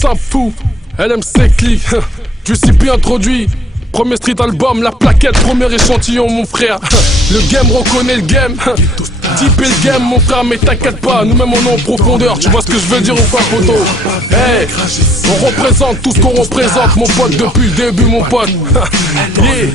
simple fou, LMC Click, du CP introduit. Premier street album, la plaquette, premier échantillon mon frère. Le game reconnaît le game, type le game mon frère, mais t'inquiète pas, nous-mêmes on est en profondeur, tu vois ce que je veux dire ou quoi photo? Hey, on représente tout ce qu'on représente mon pote depuis le début mon pote. Yeah.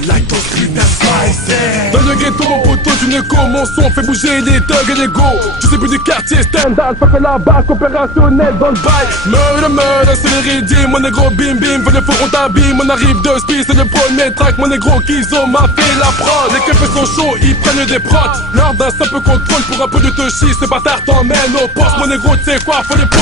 Dans le ghetto mon poteau du négo, mon son fait bouger les thugs et les go. Tu sais plus du quartier, stand-up, ça fait la bac opérationnelle dans le bail. Meule, c'est les ridimes, mon négro bim bim, venez faut on t'abîme, on arrive de speed, c'est le premier track, mon négro Kizo m'a fait la prod. Les keufs sont chauds, ils prennent des prods. Lors d'un simple contrôle pour un peu de touchy, ces bâtards t'emmènent au poste. Mon négro tu sais quoi, faut les pop.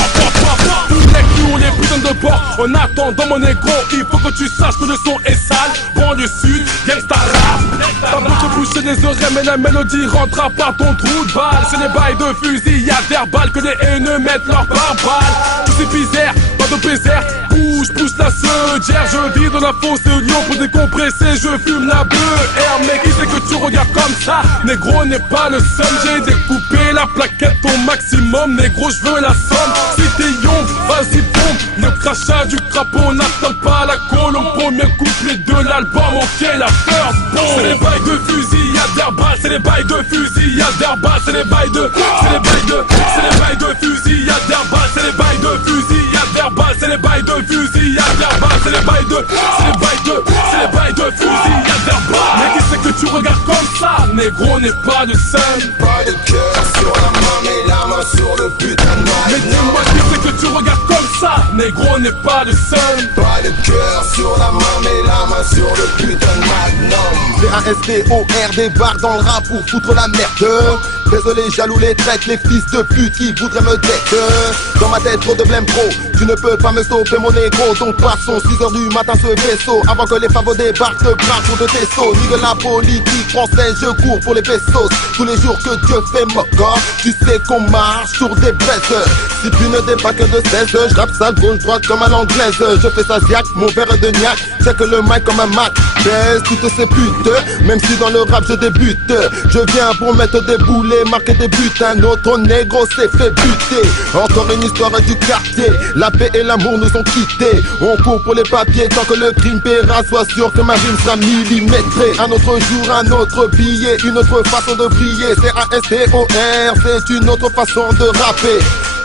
Tous les culs ou les putains de porc. En attendant mon négro, il faut que tu saches que le son est sale. Banlieue sud, gangsta rap. T'as beau te boucher les oreilles, mais la mélodie rentrera par ton trou de balle. C'est les bails de fusillade verbale que les haineux mettent leur pare-balles. Tout c'est bizarre, pas de baiser. Pousse la seudère, je vis dans la fosse lion pour décompresser, je fume la BR. Mais qui c'est que tu regardes comme ça? Négro n'est pas le seul, j'ai découpé la plaquette au maximum. Négro je veux la somme, si t'es young, vas-y pompe. Le crachat du crapaud n'atteint pas la colombe. Premier couplet de l'album, ok la first bomb. C'est les bails de fusillade verbale, c'est les bails de fusillade verbale, c'est les bails de, c'est les bails de, c'est les bails de fusillade verbale, c'est les bails de fusillade verbale, c'est les bails de fusillade verbale, c'est les bails de, c'est les bails de, c'est les bails de fusillade verbale. Mais qui c'est que tu regardes comme ça? Négro n'est pas le seul. Pas de cœur sur la main, mais la main sur le putain de magnum. Mais dis-moi qui c'est que tu regardes comme ça? Négro n'est pas le seul. Pas de cœur sur la main, mais la main sur le putain de magnum. V-A-S-T-O-R débarque dans le rap pour foutre la merde. Désolé, jaloux les traites, les fils de pute qui voudraient me tête. Dans ma tête, trop de blême pro. Tu ne peux pas me stopper mon négro. Donc passons 6h du matin ce vaisseau. Avant que les favots débarquent, te braquent de tes sauts. Ni de la politique française, je cours pour les pesos. Tous les jours que Dieu fait moquant, tu sais qu'on marche sur des braises. Si tu ne débarques que de 16, je rappe ça de gauche droite comme à l'anglaise. Je fais ça ziac, mon verre de niaque. Check le mic comme un Mac. Baisse toutes ces putes, même si dans le rap je débute. Je viens pour mettre des boulets, marquer des buts. Un autre négro s'est fait buter. Encore une histoire du quartier. La paix et l'amour nous ont quittés. On court pour les papiers tant que le crime paiera. Sois sûr que ma rime sera millimétrée. Un autre jour, un autre billet, une autre façon de briller. C'est A-S-T-O-R, c'est une autre façon de rapper.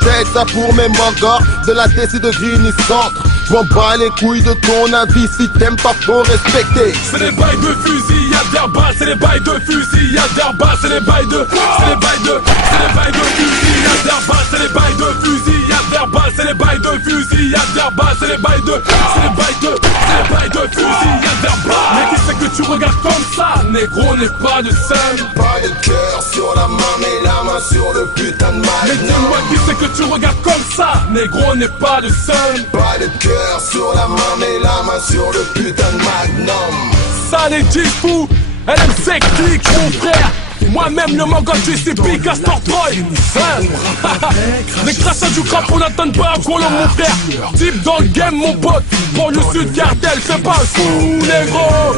Check ça pour mes mangors de la DC de Green Centre. J'm'en bats les couilles de ton avis, si t'aimes pas faut respecter. C'est les bails de fusillade verbale, c'est les bails de fusillade verbale, c'est les bails de, c'est les bails de, c'est les bails de fusillade verbale, c'est les bails de fusillade verbale, c'est les bails de fusillade verbale, c'est les bails de, c'est les bails de, c'est les bails de fusillade verbale. Mais qui c'est que tu regardes comme ça? Négro n'est pas le seul. Pas de cœur sur la main, mais la main sur le putain de magnum. Mais dis-moi qui c'est que tu regardes comme ça? Négro n'est pas le seul. Pas de cœur sur la main, mais la main sur le putain de magnum. Ça les dit fou, LMC Click mon frère. Moi-même le manga du CP, Castor Troy. Les crachats du crap on n'attend pas à Colombe mon frère. Type dans le game mon pote. Banlieue sud cartel, c'est pas un fou négro.